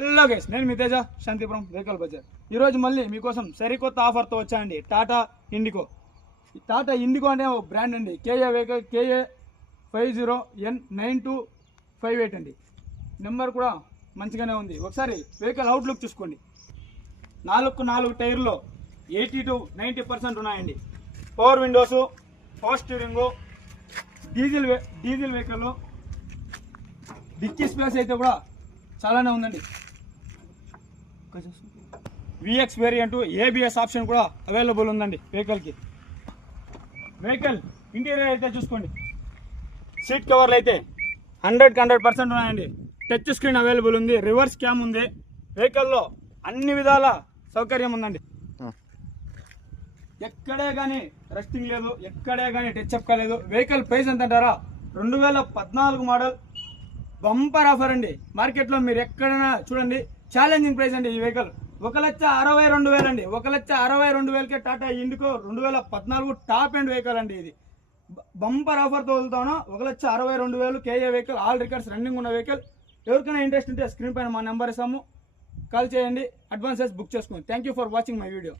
Hello guys, నేను మీ Teja, Santhipuram vehicle Bazar. ఈరోజు మళ్ళీ మీకోసం సరికొత్త ఆఫర్తో వచ్చాయండి. టాటా ఇండిగో. టాటా ఇండిగో అనే ఒక బ్రాండ్ అండి. కేఏ వెహికల్ KA 50N9258 అండి. నెంబర్ కూడా మంచిగానే ఉంది. ఒకసారి వెహికల్ అవుట్లుక్ చూసుకోండి. 4 టైర్లో 80 to 90% ఉన్నాయండి. Power windows, power steering, diesel vehicle. Dicky space అయితే కూడా చాలానే ఉందండి. VX వేరియంట్ ABS ఆప్షన్ కూడా అవైలబుల్ ఉందండి వెహికల్కి. వెహికల్ ఇంటీరియర్ అయితే చూసుకోండి. సీట్ కవర్లు అయితే 100% ఉన్నాయండి. టచ్ స్క్రీన్ అవైలబుల్ ఉంది. రివర్స్ క్యామ్ ఉంది. వెహికల్లో అన్ని విధాల సౌకర్యం ఉందండి. ఎక్కడే కానీ రెస్టింగ్ లేదు, ఎక్కడే కానీ టచ్ అప్ కాలేదు. వెహికల్ ప్రైస్ ఎంత అంటారా? 2014 మోడల్. బంపర్ ఆఫర్ అండి. మార్కెట్లో మీరు ఎక్కడైనా చూడండి, ఛాలెంజింగ్ ప్రైస్ అండి. ఈ వెహికల్ 1,62,000 అండి. 1,62,000కే Tata Indigo 2014 top end vehicle అండి. ఇది బంపర్ ఆఫర్తో వదులుతాను. 1,62,000 KA vehicle, all records running ఉన్న వెహికల్. ఎవరికైనా ఇంట్రెస్ట్ ఉంటే స్క్రీన్ పైన మా నెంబర్ ఇస్తాము, కాల్ చేయండి, అడ్వాన్సెస్ బుక్ చేసుకోండి. Thank you for watching my video.